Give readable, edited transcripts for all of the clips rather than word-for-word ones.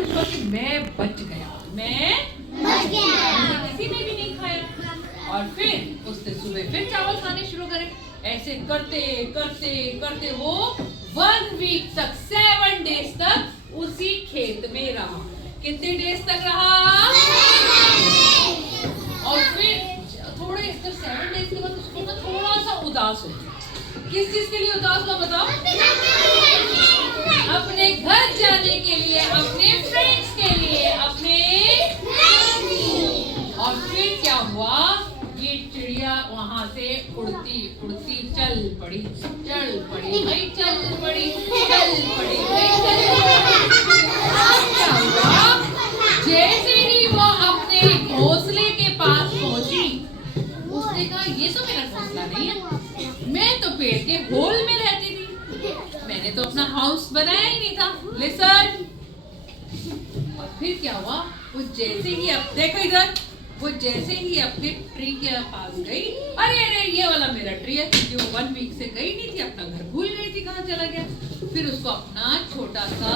खुश हुआ कि मैं बच गया, किसी ने भी नहीं खाया। और फिर उसने सुबह फिर चावल खाने शुरू करे। ऐसे करते करते करते वो 1 वीक तक 7 डेज तक उसी खेत में रहा। कितने डेज तक रहा? और फिर थोड़े 7 डेज के बाद उसको ना थोड़ा सा उदास हो। किस चीज के लिए उदास हुआ बताओ? अपने घर जाने के लिए, अपने फ्रेंड्स के लिए, अपने। और फिर क्या हुआ? ये चिड़िया वहां से उड़ती उड़ती चल पड़ी भाई, चल पड़ी भाई, चल पड़ी। क्या हुआ? जैसे ही वो अपने घोंसले के पास पहुंची, उसने कहा ये तो मेरा घोंसला नहीं है, मैं तो पेड़ के होल में रहती थी, मैंने तो अपना हाउस बनाया ही नहीं था। लिसन। और फिर क्या हुआ? वो जैसे ही अब देखो इधर, वो जैसे ही अपने ट्री के पास गई, अरे ये वाला मेरा ट्री है, क्योंकि वो 1 वीक से गई नहीं थी, अपना घर भूल गई थी कहाँ चला गया। फिर उसको अपना छोटा सा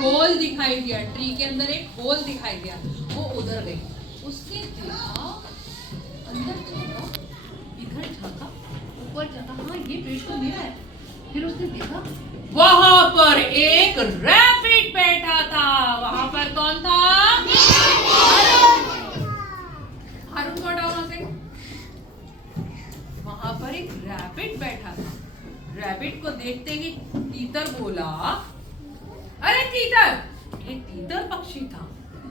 होल दिखाई दिया, ट्री के अंदर एक होल दिखाई दिया। वो उधर गई, उसने देखा, अंदर झाँका, इधर झाँका, ऊपर झाँका, हाँ ये पेड़ तो मेरा है। फिर उसने देखा वहां पर एक रैबिट बैठा था। वहां पर कौन था? हारून को हटाओ वहां से। वहां पर एक रैबिट बैठा था। रैबिट को देखते ही तीतर बोला, अरे तीतर! ये तीतर पक्षी था,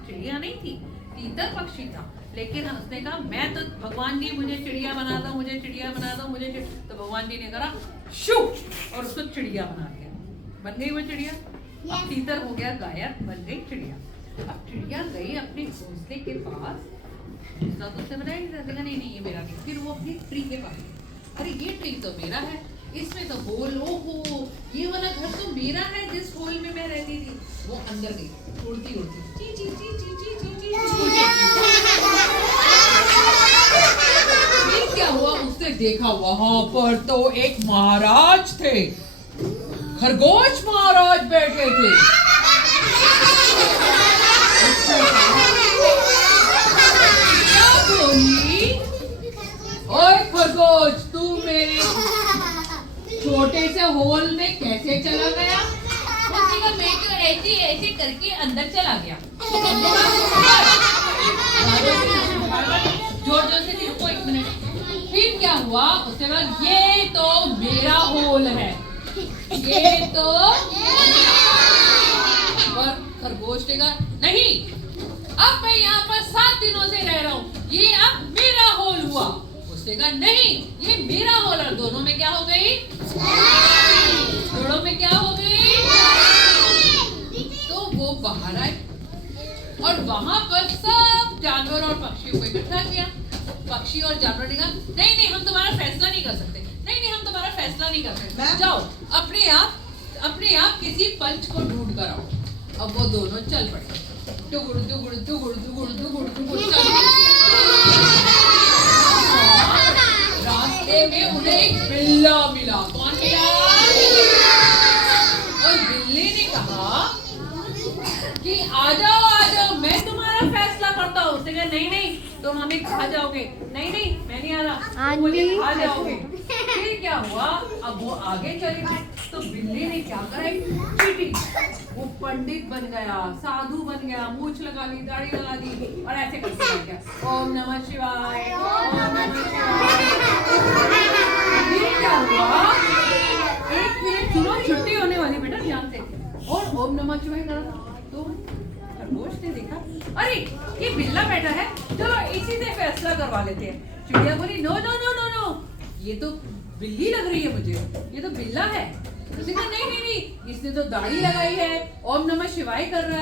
चिड़िया नहीं थी, तीतर पक्षी था। लेकिन उसने कहा मैं तो, भगवान जी मुझे चिड़िया बना दो, मुझे चिड़िया बना दो, मुझे। तो भगवान जी ने कहा शू, और उसको चिड़िया बना दिया। बन गई वो चिड़िया। अब तीतर हो गया गायब, बन गई चिड़िया। अब चिड़िया गई अपने घोंसले के पास, दूसरा तो उसने बनाया नहीं ये मेरा नहीं। फिर वो अपनी ट्री के पास, अरे ये ट्री तो मेरा है, इसमें तो होल, ओहो ये वाला घर तो मेरा है जिस होल में मैं रहती थी। वो अंदर गई उड़ती उड़ती, ची ची ची ची ची ची ची। क्या हुआ? उसने देखा वहां पर तो एक महाराज थे, खरगोश महाराज बैठे थे। क्या बोली? ओए खरगोश, तू मेरे छोटे से होल में कैसे चला गया? उसने कहा मैं तो ऐसे ऐसे करके अंदर चला गया। जोर जोर से देखो, 1 मिनट। फिर क्या हुआ? उसने कहा ये तो मेरा होल है, ये तो। और खरगोश ने कहा नहीं, अब मैं यहाँ पर 7 दिनों से रह रहा हूँ, ये अब मेरा होल हुआ। उसने कहा नहीं, ये मेरा होल है। दोनों में क्या हो गई? दोनों में क्या हो गई? तो वो बाहर आए और वहां पर सब जानवर और पक्षियों को इकट्ठा किया। पक्षी और जानवर ने कहा नहीं नहीं, हम तुम्हारा फैसला नहीं कर सकते, नहीं हम तुम्हारा फैसला नहीं कर सकते, जाओ अपने आप किसी पंच को ढूंढ कर आओ। अब वो दोनों चल पड़े, टुगुड़ टुगुड़ टुगुड़ टुगुड़ टुगुड़ टुगुड़ चल पड़े। रास्ते में उन्हें एक बिल्ला मिला। कौन मिला? और बिल्ली ने कहा कि आ जाओ, मैं तुम्हारा फैसला करता हूँ। उसने कहा नहीं तुम हमें खा जाओगे। नहीं मैं नहीं आ रहा, मुझे खा जाओगे। फिर क्या हुआ? अब वो आगे चली गई तो बिल्ली ने क्या करा, चीटी, वो पंडित बन गया, साधु बन गया, मूछ लगा ली, दाढ़ी लगा दी और ऐसे करके बैठ गया, ओम नमः शिवाय, ओम नमः शिवाय। फिर क्या हुआ? 1 मिनट सुनो, छुट्टी होने वाली बेटा, ध्यान से। और ओम नमः शिवाय करा तो खरगोश ने देखा अरे ये बिल्ला बैठा है, चलो इसी से फैसला करवा लेते हैं। चिड़िया बोली नो, ये तो बिल्ली लग रही है मुझे, ये तो बिल्ला है। उसने कहा नहीं, इसने तो दाढ़ी लगाई है, ओम नमः शिवाय कर रहा है।